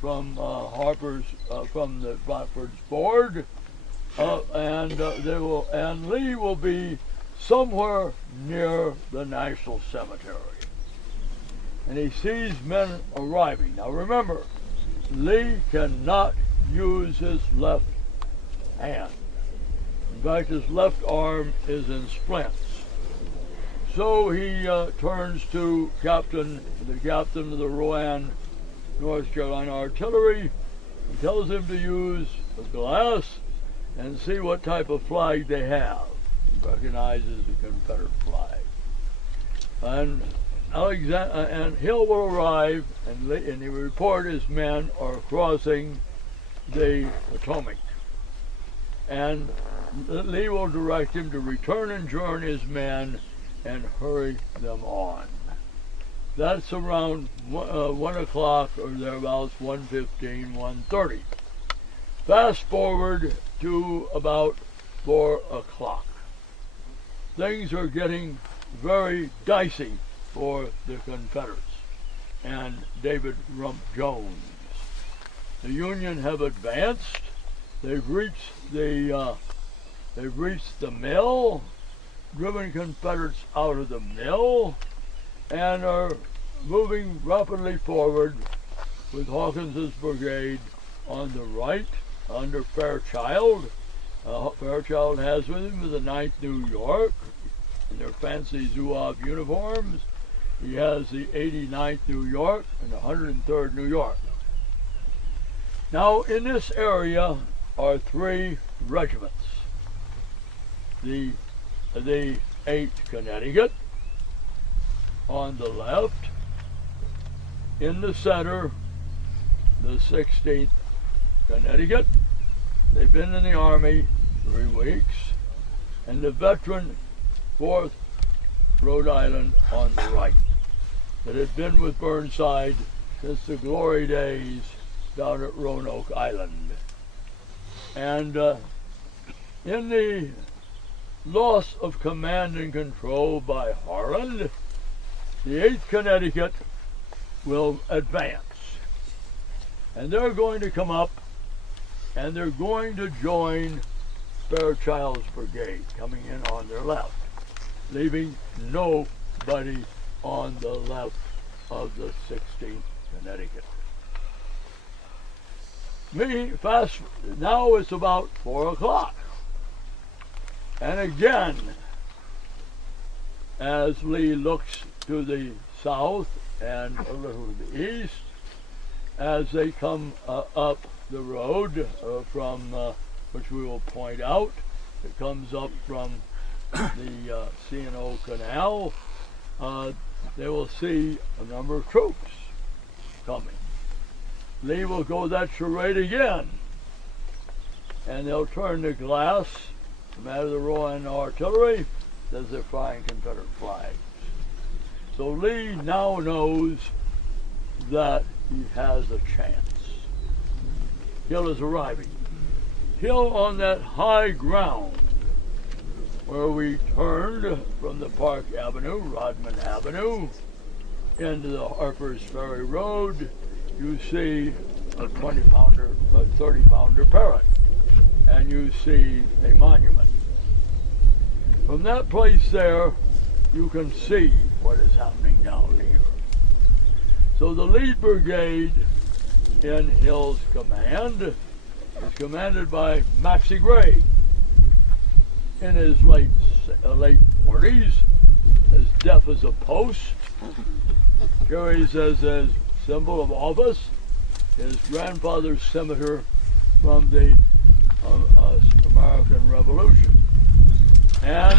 from Harper's from the Bradford's Ford, and Lee will be somewhere near the National Cemetery. And he sees men arriving. Now remember, Lee cannot use his left hand. In fact, his left arm is in splints. So he turns to the captain of the Rowan, North Carolina Artillery, and tells him to use a glass and see what type of flag they have. He recognizes the Confederate flag. And Hill will arrive, and he will report his men are crossing the Potomac. And Lee will direct him to return and join his men and hurry them on. That's around 1 o'clock or thereabouts, 1:15, 1:30. Fast forward to about 4 o'clock. Things are getting very dicey for the Confederates and David Rump Jones. The Union have advanced. They've reached the mill, driven Confederates out of the mill, and are moving rapidly forward with Hawkins's brigade on the right under Fairchild. Fairchild has with him the 9th New York in their fancy Zouave uniforms. He has the 89th New York and the 103rd New York. Now in this area are 3 regiments. The 8th Connecticut on the left. In the center, the 16th Connecticut. They've been in the Army 3 weeks. And the veteran 4th Rhode Island on the right, that had been with Burnside since the glory days down at Roanoke Island. And in the loss of command and control by Harlan, the 8th Connecticut will advance. And they're going to come up and they're going to join Fairchild's brigade coming in on their left, leaving nobody on the left of the 16th Connecticut. Now it's about 4 o'clock. And again, as Lee looks to the south and a little to the east, as they come up the road from, which we will point out, it comes up from the C&O Canal, they will see a number of troops coming. Lee will go that charade again, and they'll turn the glass, no matter the Rowan artillery, as they're flying Confederate flags. So Lee now knows that he has a chance. Hill is arriving. Hill on that high ground where we turned from the Park Avenue, Rodman Avenue, into the Harper's Ferry Road, you see a 20-pounder, a 30-pounder Parrott, and you see a monument. From that place there, you can see what is happening down here. So the lead brigade in Hill's command is commanded by Maxcy Gray in his late 40s, as deaf as a post, carries as his symbol of office his grandfather's scimitar from the American Revolution. And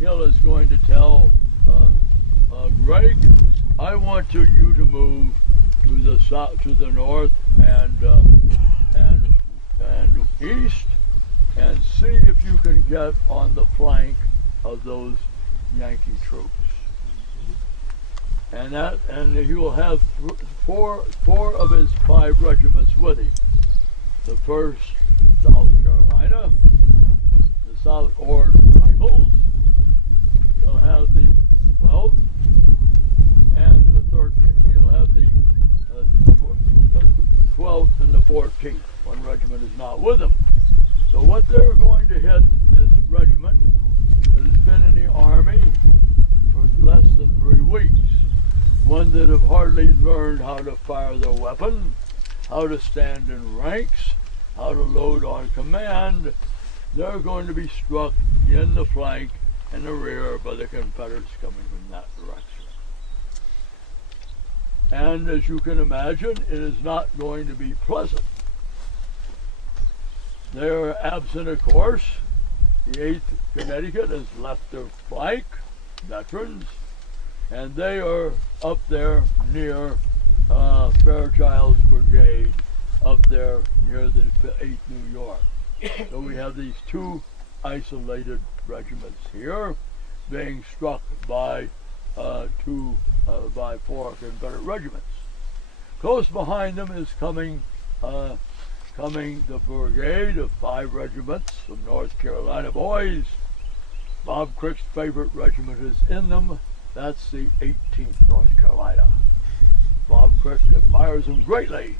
Hill is going to tell Greg, I want you to move to the south, to the north and east, and see if you can get on the flank of those Yankee troops. And he will have four of his 5 regiments with him. The 1st South Carolina, the South Ord Rifles. He'll have the 12th and the 13th. He'll have the 12th and the 14th. One regiment is not with him. So what they're going to hit this regiment that has been in the Army for less than 3 weeks. One that have hardly learned how to fire their weapon, how to stand in ranks, how to load on command. They're going to be struck in the flank and the rear by the Confederates coming from that direction. And as you can imagine, it is not going to be pleasant. They're absent, of course. The 8th Connecticut has left their flank, veterans, and they are up there near Fairchild's brigade, up there near the 8th New York. So we have these 2 isolated regiments here being struck by 4 Confederate regiments. Close behind them is coming the brigade of 5 regiments of North Carolina boys. Bob Crick's favorite regiment is in them. That's the 18th North Carolina. Bob Crick America admires them greatly.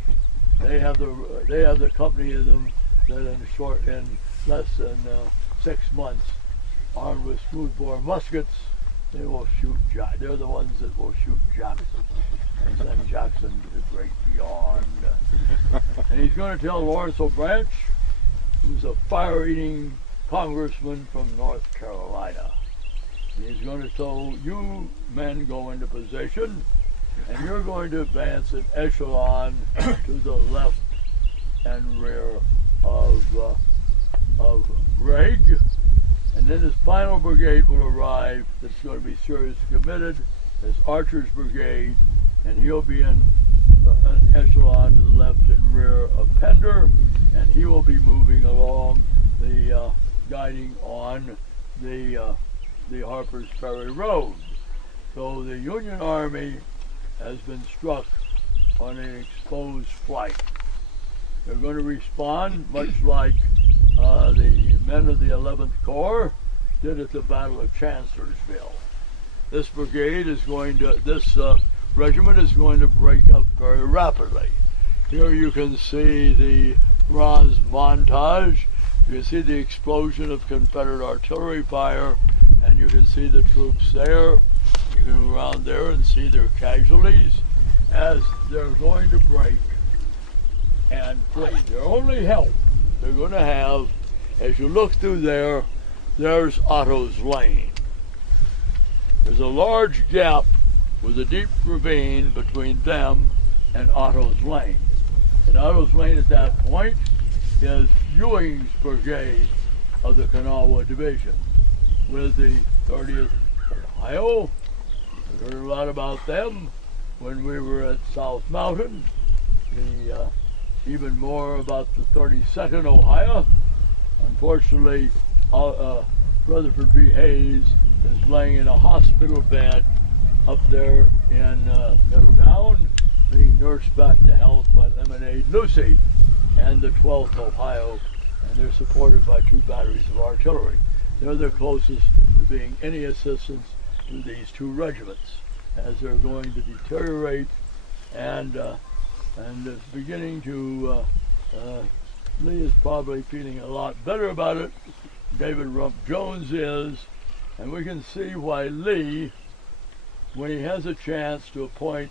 They have the company in them that in less than 6 months, armed with smoothbore muskets, they will shoot Jackson. They're the ones that will shoot Jackson and send Jackson to the great beyond. And he's going to tell Lawrence O'Branch, who's a fire-eating congressman from North Carolina. And he's going to tell you men go into position, and you're going to advance an echelon to the left and rear of Gregg, and then his final brigade will arrive that's going to be seriously committed as Archer's brigade, and he'll be in an echelon to the left and rear of Pender, and he will be moving along the guiding on the Harper's Ferry Road. So the Union Army has been struck on an exposed flank. They're going to respond much like the men of the 11th Corps did at the Battle of Chancellorsville. This brigade is going to, this regiment is going to break up very rapidly. Here you can see the bronze montage. You can see the explosion of Confederate artillery fire, and you can see the troops there. You can go around there and see their casualties as they're going to break and flee. Their only help they're going to have, as you look through there, there's Otto's Lane. There's a large gap with a deep ravine between them and Otto's Lane. And Otto's Lane at that point is Ewing's brigade of the Kanawha Division with the 30th Ohio. We heard a lot about them when we were at South Mountain. Even more about the 32nd Ohio. Unfortunately, Rutherford B. Hayes is laying in a hospital bed up there in Middletown, being nursed back to health by Lemonade Lucy and the 12th Ohio, and they're supported by 2 batteries of artillery. They're the closest to being any assistance to these 2 regiments as they're going to deteriorate, and it's beginning to, Lee is probably feeling a lot better about it. David Rump Jones is, and we can see why Lee, when he has a chance to appoint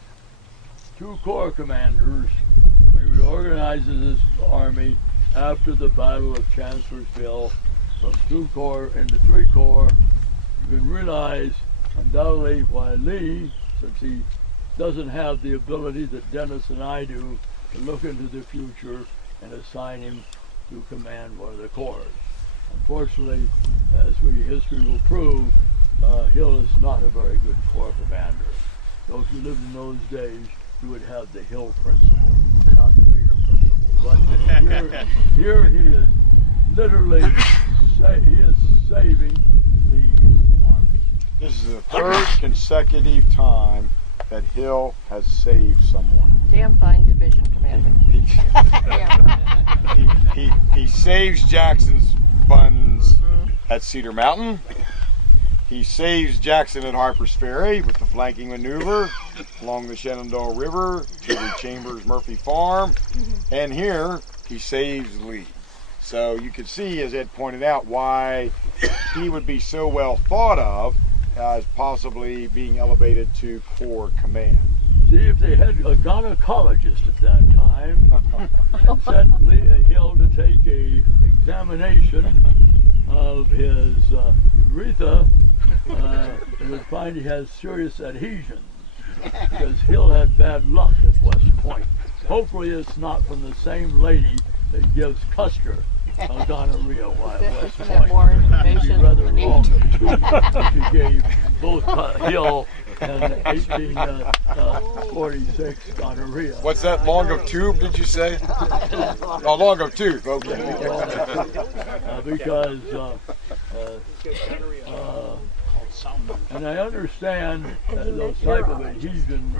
2 corps commanders, when he reorganizes his army after the Battle of Chancellorsville from 2 corps into 3 corps, you can realize undoubtedly why Lee, since he doesn't have the ability that Dennis and I do to look into the future and assign him to command one of the corps. Unfortunately, as history will prove, Hill is not a very good corps commander. So if you lived in those days, you would have the Hill principle, not the Peter principle. But here he is literally saving the army. This is the 3rd consecutive time that Hill has saved someone. Damn fine division commander. He saves Jackson's buns at Cedar Mountain. He saves Jackson at Harper's Ferry with the flanking maneuver along the Shenandoah River to the Chambers Murphy Farm. And here he saves Lee. So you can see, as Ed pointed out, why he would be so well thought of as possibly being elevated to corps command. See, if they had a gynecologist at that time and sent Hill to take a examination of his urethra, they would find he has serious adhesions, because Hill had bad luck at West Point. Hopefully it's not from the same lady that gives Custer gonorrhea while at West Point. More information. It'd be rather long if she gave both Hill and 1846 gonorrhea. What's that, long of tube, did you say? Oh, long of tooth, okay. Because and I understand those type of adhesions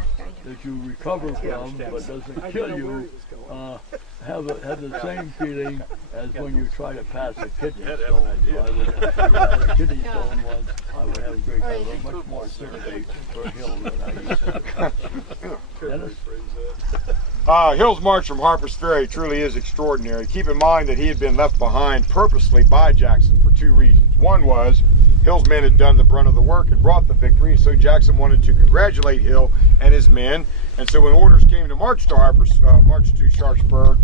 that you recover from but doesn't kill you have the same feeling as when you try to pass a kidney stone. So I would, if I had a kidney stone once, I would have much more sympathy for Hill than I used to. Dennis? Hill's march from Harper's Ferry truly is extraordinary. Keep in mind that he had been left behind purposely by Jackson for two reasons. One was Hill's men had done the brunt of the work and brought the victory, and so Jackson wanted to congratulate Hill and his men. And so when orders came to march to Sharpsburg,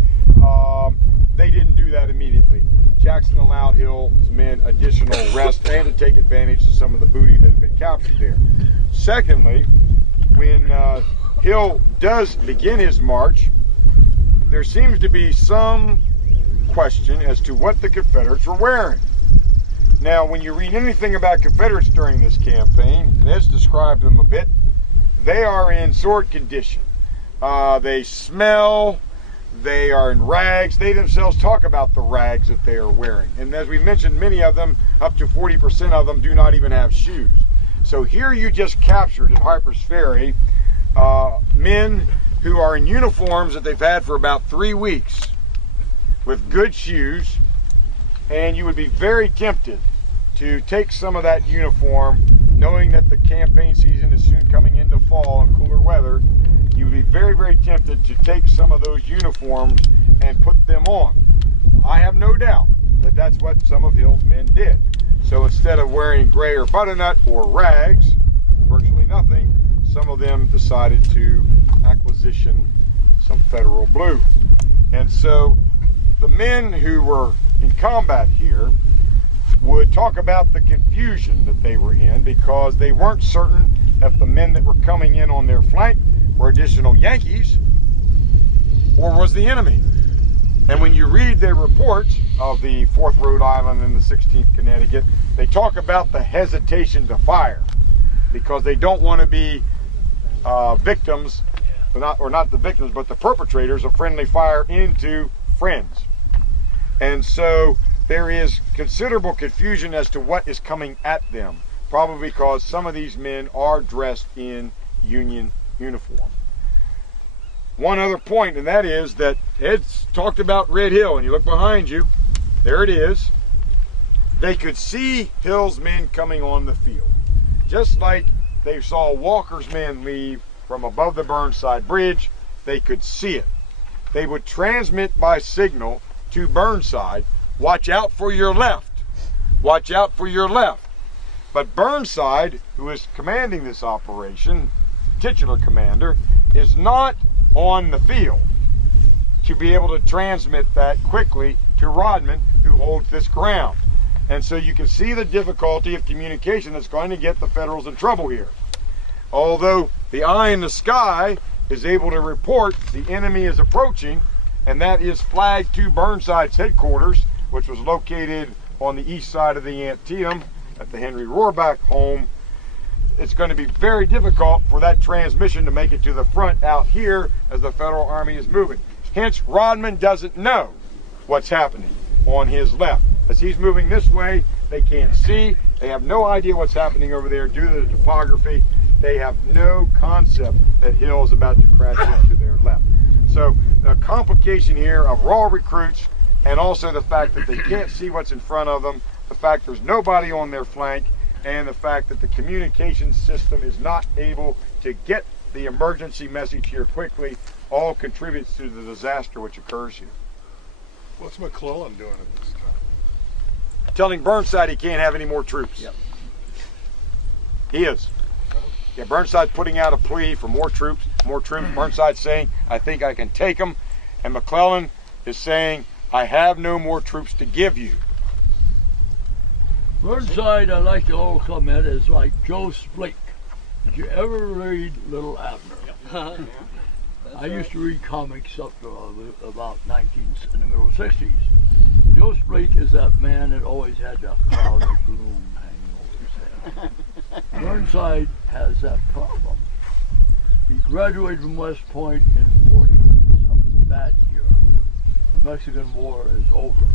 they didn't do that immediately. Jackson allowed Hill's men additional rest and to take advantage of some of the booty that had been captured there. Secondly, when Hill does begin his march, there seems to be some question as to what the Confederates were wearing. Now, when you read anything about Confederates during this campaign, and Ed's described them a bit, they are in sword condition. They smell, they are in rags. They themselves talk about the rags that they are wearing. And as we mentioned, many of them, up to 40% of them, do not even have shoes. So here you just captured at Harper's Ferry men who are in uniforms that they've had for about 3 weeks with good shoes, and you would be very tempted to take some of that uniform, knowing that the campaign season is soon coming into fall and cooler weather. You would be very, very tempted to take some of those uniforms and put them on. I have no doubt that that's what some of Hill's men did. So instead of wearing gray or butternut or rags, virtually nothing, some of them decided to acquisition some Federal blue. And so the men who were in combat here would talk about the confusion that they were in, because they weren't certain if the men that were coming in on their flank were additional Yankees or was the enemy. And when you read their reports of the 4th Rhode Island and the 16th Connecticut, they talk about the hesitation to fire because they don't want to be victims, or not the victims, but the perpetrators of friendly fire into friends. And so there is considerable confusion as to what is coming at them, probably because some of these men are dressed in Union uniform. One other point, and that is that Ed's talked about Red Hill, and you look behind you, there it is. They could see Hill's men coming on the field, just like they saw Walker's men leave from above the Burnside Bridge. They could see it. They would transmit by signal to Burnside, watch out for your left, watch out for your left. But Burnside, who is commanding this operation, titular commander, is not on the field to be able to transmit that quickly to Rodman, who holds this ground. And so you can see the difficulty of communication that's going to get the Federals in trouble here. Although the eye in the sky is able to report the enemy is approaching, and that is flagged to Burnside's headquarters, which was located on the east side of the Antietam at the Henry Rohrback home. It's going to be very difficult for that transmission to make it to the front out here as the Federal Army is moving. Hence, Rodman doesn't know what's happening on his left. As he's moving this way, they can't see. They have no idea what's happening over there due to the topography. They have no concept that Hill is about to crash into their left. So the complication here of raw recruits, and also the fact that they can't see what's in front of them, the fact there's nobody on their flank, and the fact that the communication system is not able to get the emergency message here quickly, all contributes to the disaster which occurs here. What's McClellan doing at this time? Telling Burnside he can't have any more troops. Yep. He is. Yeah, Burnside's putting out a plea for more troops, Burnside's saying, I think I can take them. And McClellan is saying, I have no more troops to give you. Burnside, I like to all comment, is like Joe Splake. Did you ever read Little Abner? I used to read comics up to about in the middle 60s. Joe Splake is that man that always had that cloud of gloom hanging over his head. Burnside has that problem. He graduated from West Point in 40, some bad year. The Mexican War is over.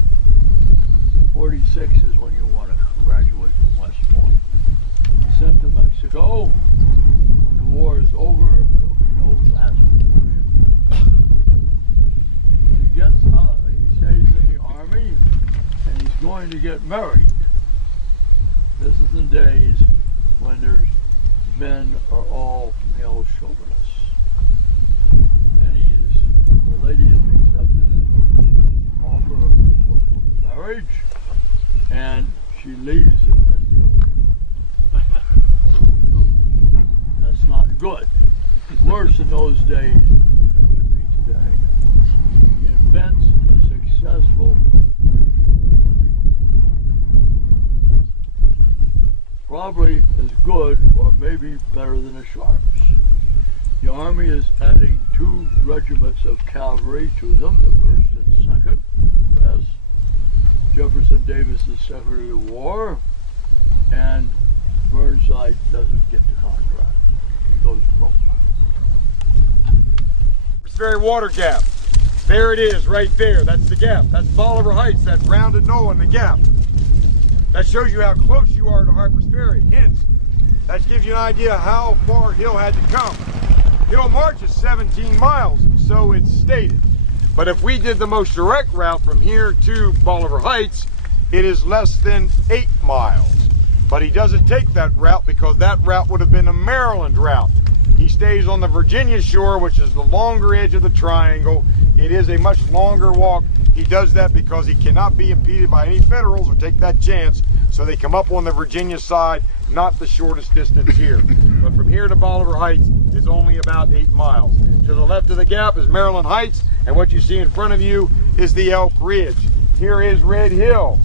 46 is when you want to graduate from West Point. He's sent to Mexico. When the war is over, there will be no fast promotion. He gets out, he stays in the army, and he's going to get married. This is in days when there's men are all male chauvinists. And he is worse in those days than it would be today. He invents a successful probably as good or maybe better than the Sharps. The Army is adding 2 regiments of cavalry to them, the 1st and 2nd, West. Jefferson Davis is Secretary of War, and Burnside doesn't get the contract. He goes broke. Ferry water gap. There it is, right there. That's the gap. That's Bolivar Heights, that rounded knoll in the gap. That shows you how close you are to Harper's Ferry. Hence, that gives you an idea how far Hill had to come. Hill March is 17 miles, so it's stated. But if we did the most direct route from here to Bolivar Heights, it is less than 8 miles. But he doesn't take that route because that route would have been a Maryland route. He stays on the Virginia shore, which is the longer edge of the triangle. It is a much longer walk. He does that because he cannot be impeded by any Federals or take that chance. So they come up on the Virginia side, not the shortest distance here. But from here to Bolivar Heights is only about 8 miles. To the left of the gap is Maryland Heights, and what you see in front of you is the Elk Ridge. Here is Red Hill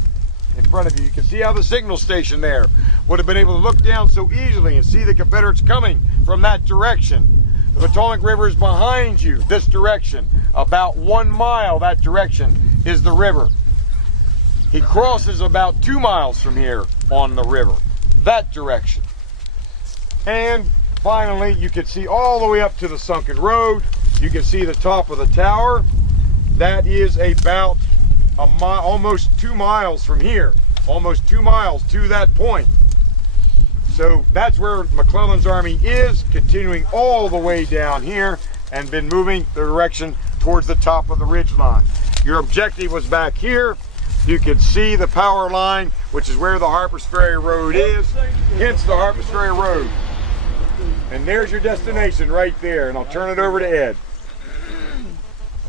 in front of you. You can see how the signal station there would have been able to look down so easily and see the Confederates coming from that direction. The Potomac River is behind you, this direction. About 1 mile that direction is the river. He crosses about 2 miles from here on the river, that direction. And finally, you can see all the way up to the sunken road. You can see the top of the tower. That is about a mile, almost 2 miles from here. Almost 2 miles to that point. So that's where McClellan's army is, continuing all the way down here and been moving the direction towards the top of the ridge line. Your objective was back here. You can see the power line, which is where the Harpers Ferry Road is, hence the Harpers Ferry Road. And there's your destination right there, and I'll turn it over to Ed.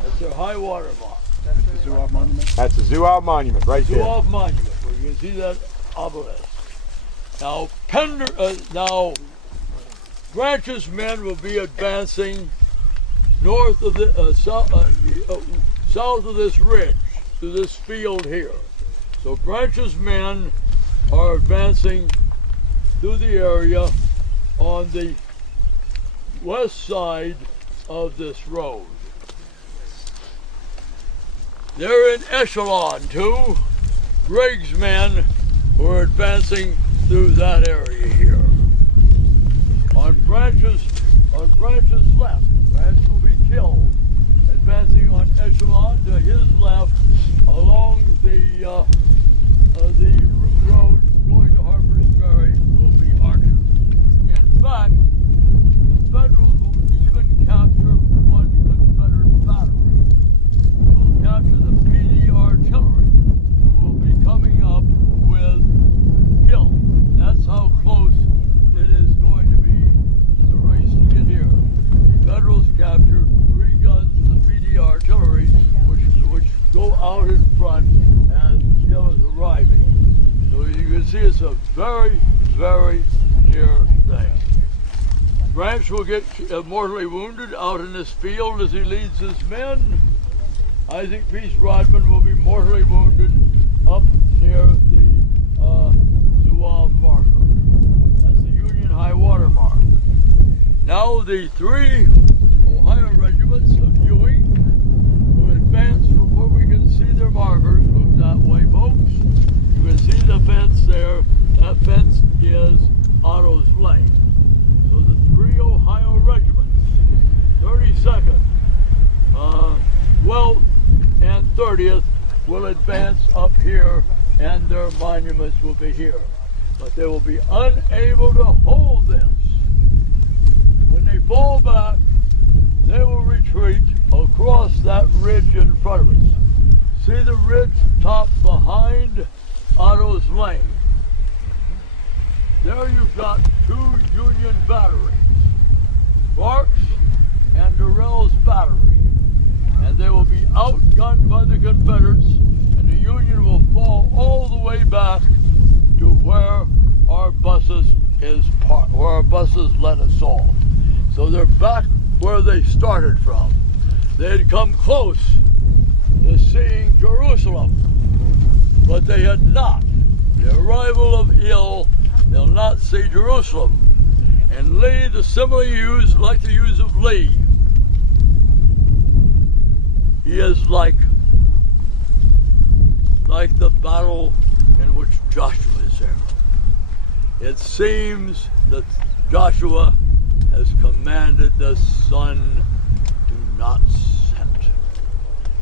That's their high water mark. That's the Zouave Monument? That's the Zouave Monument right there. Zouave Monument, where you can see that obelisk. Now, Branch's men will be advancing north of the south of this ridge to this field here. So Branch's men are advancing through the area on the west side of this road. They're in echelon too. Gregg's men were advancing through that area here. On Branch's left, Branch will be killed. Advancing on echelon to his left along the road going to Harper's Ferry will be Archer. In fact, the Federals will even capture one Confederate battery. They'll capture the PD artillery, who will be coming up with Hill. That's how close it is going to be in the race to get here. The Federals captured 3 guns of the PD artillery, which go out in front as Hill is arriving. So you can see it's a very, very near thing. Branch will get mortally wounded out in this field as he leads his men. I think Rodman will be mortally wounded up near the Zouave marker. That's the Union high water mark. Now the 3 Ohio regiments of Ewing will advance from where we can see their markers. Look that way, folks. You can see the fence there. That fence is Otto's lane. So the 3 Ohio regiments, 32nd, 12th, and 30th will advance up here, and their monuments will be here. But they will be unable to hold this. When they fall back, they will retreat across that ridge in front of us. See the ridge top behind Otto's lane. There you've got 2 Union batteries, Sparks and Durrell's battery. And they will be outgunned by the Confederates, and the Union will fall all the way back to where our buses let us off. So they're back they started from. They had come close to seeing Jerusalem, but they had not. The arrival of Hill, they'll not see Jerusalem. And Lee, the simile used, like the use of Lee, he is like the battle in which Joshua is there. It seems that Joshua has commanded the sun to not set.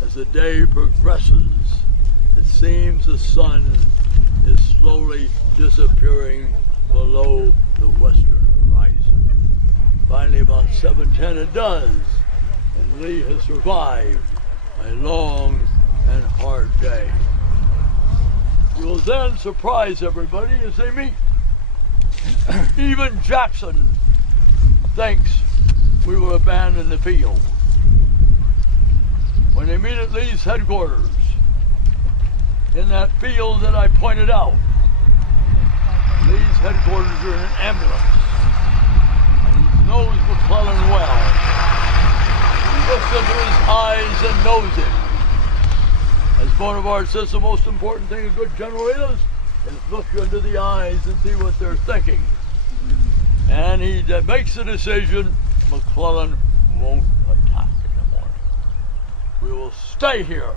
As the day progresses, it seems the sun is slowly disappearing below the western horizon. Finally, about 7:10 it does, and Lee has survived a long and hard day. He will then surprise everybody as they meet. Even Jackson thinks we will abandon the field. When they meet at Lee's headquarters, in that field that I pointed out, Lee's headquarters are in an ambulance, and he knows McClellan well. He looks into his eyes and knows him. As Bonaparte says, the most important thing a good general is look into the eyes and see what they're thinking. And he makes the decision, McClellan won't attack in the morning. We will stay here.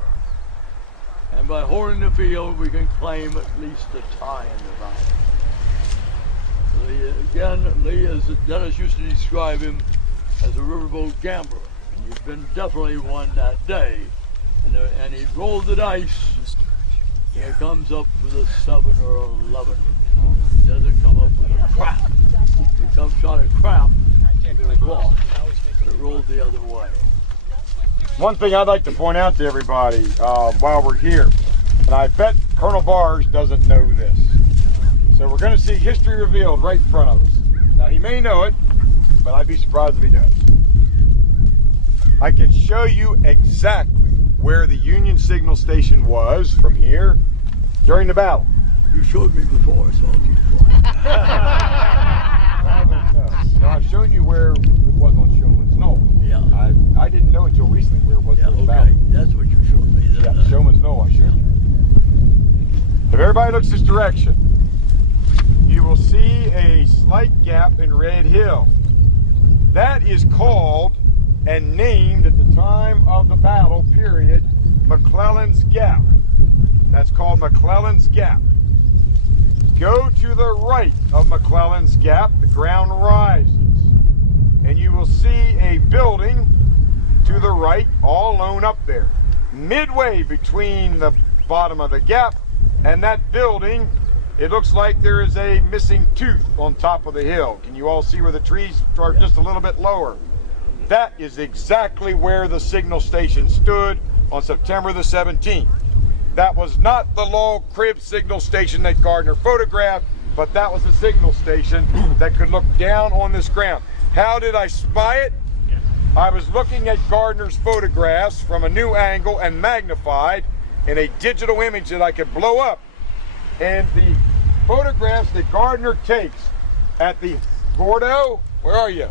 And by holding the field, we can claim at least a tie in the battle. Again, Lee, as Dennis used to describe him, as a riverboat gambler. And he'd been definitely one that day. And he rolled the dice. He comes up with a 7 or 11. He doesn't come up with a crap. He comes shot at crap, and it was lost. It rolled the other way. One thing I'd like to point out to everybody while we're here, and I bet Colonel Bars doesn't know this. So we're going to see history revealed right in front of us. Now he may know it, but I'd be surprised if he does. I can show you exactly where the Union signal station was from here during the battle. You showed me before, so I'll keep quiet. No, I've shown you where it was on Showman's Knoll. Yeah. I didn't know until recently where it was Yeah, during the okay. battle. That's what you showed me. Then. Yeah, Showman's Knoll, I showed you. If everybody looks this direction, you will see a slight gap in Red Hill. That is called and named at the time of the battle period McClellan's Gap. That's called McClellan's Gap. Go to the right of McClellan's Gap, the ground rises, and you will see a building to the right, all alone up there. Midway between the bottom of the gap and that building, it looks like there is a missing tooth on top of the hill. Can you all see where the trees are just a little bit lower? That is exactly where the signal station stood on September the 17th. That was not the log crib signal station that Gardner photographed, but that was the signal station that could look down on this ground. How did I spy it? I was looking at Gardner's photographs from a new angle and magnified in a digital image that I could blow up. And the photographs that Gardner takes at the Gordo, where are you?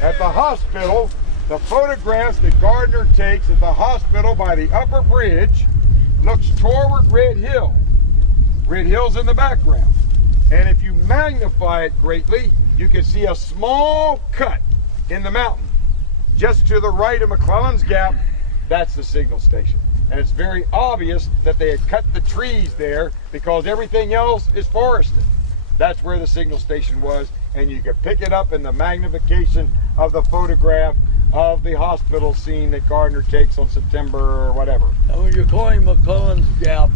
At the hospital, the photographs that Gardner takes at the hospital by the upper bridge looks toward Red Hill. Red Hill's in the background. And if you magnify it greatly, you can see a small cut in the mountain. Just to the right of McClellan's Gap, that's the signal station. And it's very obvious that they had cut the trees there because everything else is forested. That's where the signal station was, and you can pick it up in the magnification of the photograph of the hospital scene that Gardner takes on September or whatever. And when you're calling McClellan's Gap,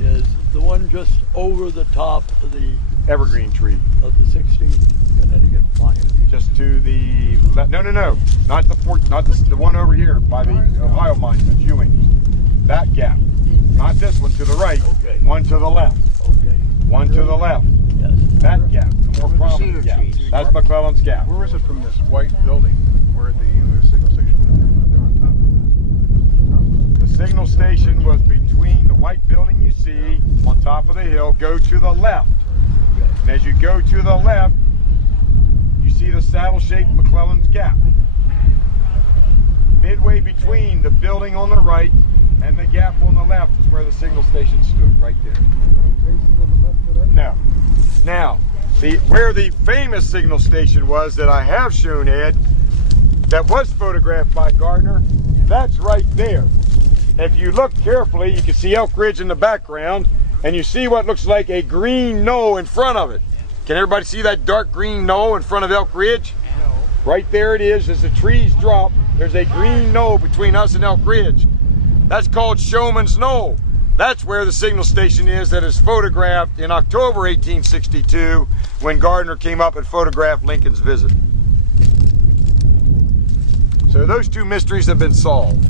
is the one just over the top of the Evergreen tree. Of the 16th Connecticut Monument. Just to the left. No, not the one over here by the Ohio Monument, Ewing. That gap, not this one to the right. Okay. One to the left. Okay. One to the left. Yes. That gap, the more prominent gap. That's McClellan's Gap. Where is it from this white building where the signal station was? They're on top of The signal station was between the white building you see on top of the hill. Go to the left. And as you go to the left, you see the saddle-shaped McClellan's Gap. between the building on the right and the gap on the left is where the signal station stood, right there. No. Now, where the famous signal station was that I have shown, Ed, that was photographed by Gardner, that's right there. If you look carefully, you can see Elk Ridge in the background, and you see what looks like a green knoll in front of it. Can everybody see that dark green knoll in front of Elk Ridge? Right there it is. As the trees drop, there's a green knoll between us and Elk Ridge. That's called Showman's Knoll. That's where the signal station is that is photographed in October 1862 when Gardner came up and photographed Lincoln's visit. So those two mysteries have been solved.